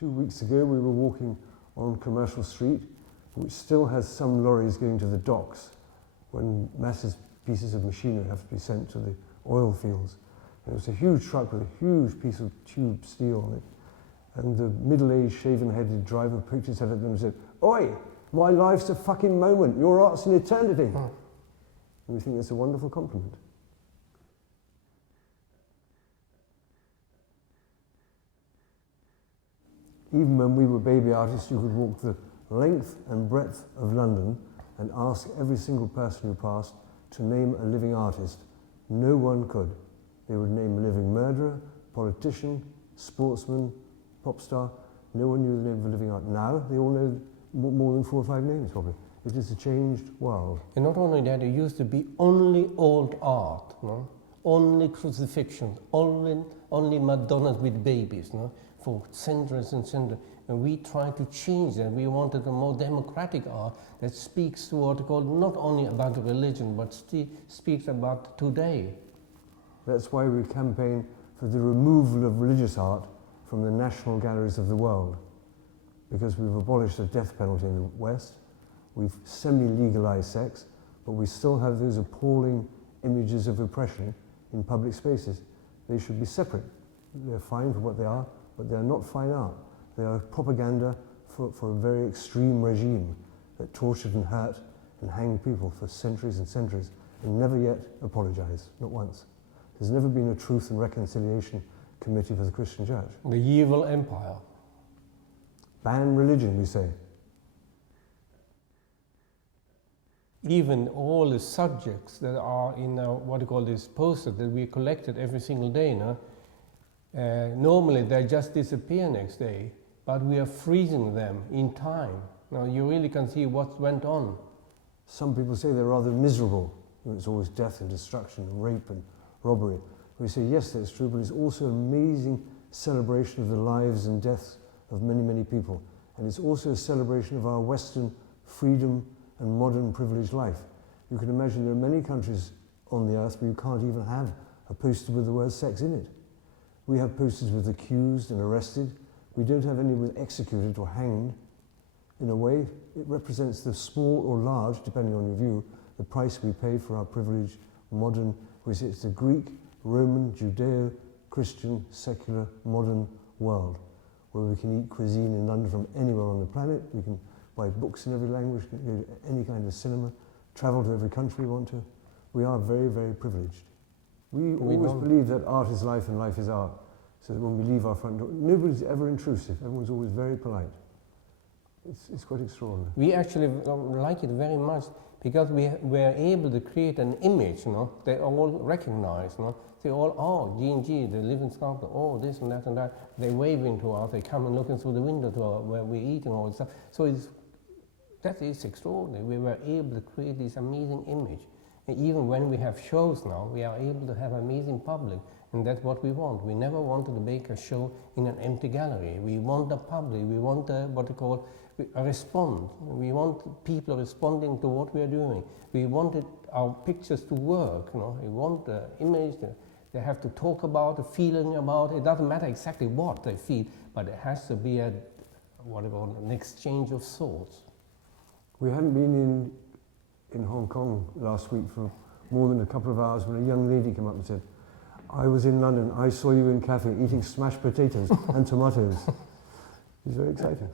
2 weeks ago we were walking on Commercial Street, which still has some lorries going to the docks when massive pieces of machinery have to be sent to the oil fields. And it was a huge truck with a huge piece of tube steel on it. And the middle-aged, shaven-headed driver poked his head at them and said, "Oi, my life's a fucking moment, your art's an eternity." And we think that's a wonderful compliment. Even when we were baby artists, you could walk the length and breadth of London and ask every single person who passed to name a living artist. No one could. They would name a living murderer, politician, sportsman, pop star. No one knew the name of a living art. Now they all know more than 4 or 5 names probably. It is a changed world. And not only that, it used to be only old art, no? Only crucifixions, only Madonnas with babies, no? For centuries and centuries. And we tried to change that. We wanted a more democratic art that speaks to what we call not only about religion, but speaks about today. That's why we campaign for the removal of religious art from the national galleries of the world. Because we've abolished the death penalty in the West, we've semi-legalized sex, but we still have those appalling images of oppression in public spaces. They should be separate. They're fine for what they are, but they're not fine art. They are propaganda for a very extreme regime that tortured and hurt and hanged people for centuries and centuries and never yet apologized, not once. There's never been a Truth and Reconciliation Committee for the Christian Church. The evil empire. Ban religion, we say. Even all the subjects that are in what you call this poster that we collected every single day, no? Normally they just disappear next day, but we are freezing them in time. Now you really can see what went on. Some people say they're rather miserable. It's always death and destruction and rape and robbery. We say yes, that's true, but it's also an amazing celebration of the lives and deaths of many, many people. And it's also a celebration of our Western freedom and modern privileged life. You can imagine there are many countries on the earth where you can't even have a poster with the word sex in it. We have posters with accused and arrested. We don't have any with executed or hanged. In a way, it represents the small or large, depending on your view, the price we pay for our privileged, modern, we say it's the Greek, Roman, Judeo, Christian, secular, modern world, where we can eat cuisine in London from anywhere on the planet, we can buy books in every language, go to any kind of cinema, travel to every country we want to. We are very, very privileged. We always believe that art is life and life is art. So that when we leave our front door, nobody's ever intrusive. Everyone's always very polite. It's quite extraordinary. We actually like it very much because we were able to create an image, you know, they all recognize, you know. They all, oh, G&G, the living sculptor, oh, this and that and that. They waving to us, they come and looking through the window to us where we're eating all this stuff. So that is extraordinary. We were able to create this amazing image. And even when we have shows now, we are able to have amazing public. And that's what we want. We never wanted to make a show in an empty gallery. We want the public, we want what we call a response. We want people responding to what we are doing. We wanted our pictures to work, you know. We want the image, they have to talk about, a feeling about it. It doesn't matter exactly what they feel, but it has to be an exchange of thoughts. We hadn't been in Hong Kong last week for more than a couple of hours when a young lady came up and said, "I was in London, I saw you in cafe eating smashed potatoes and tomatoes." It was very exciting.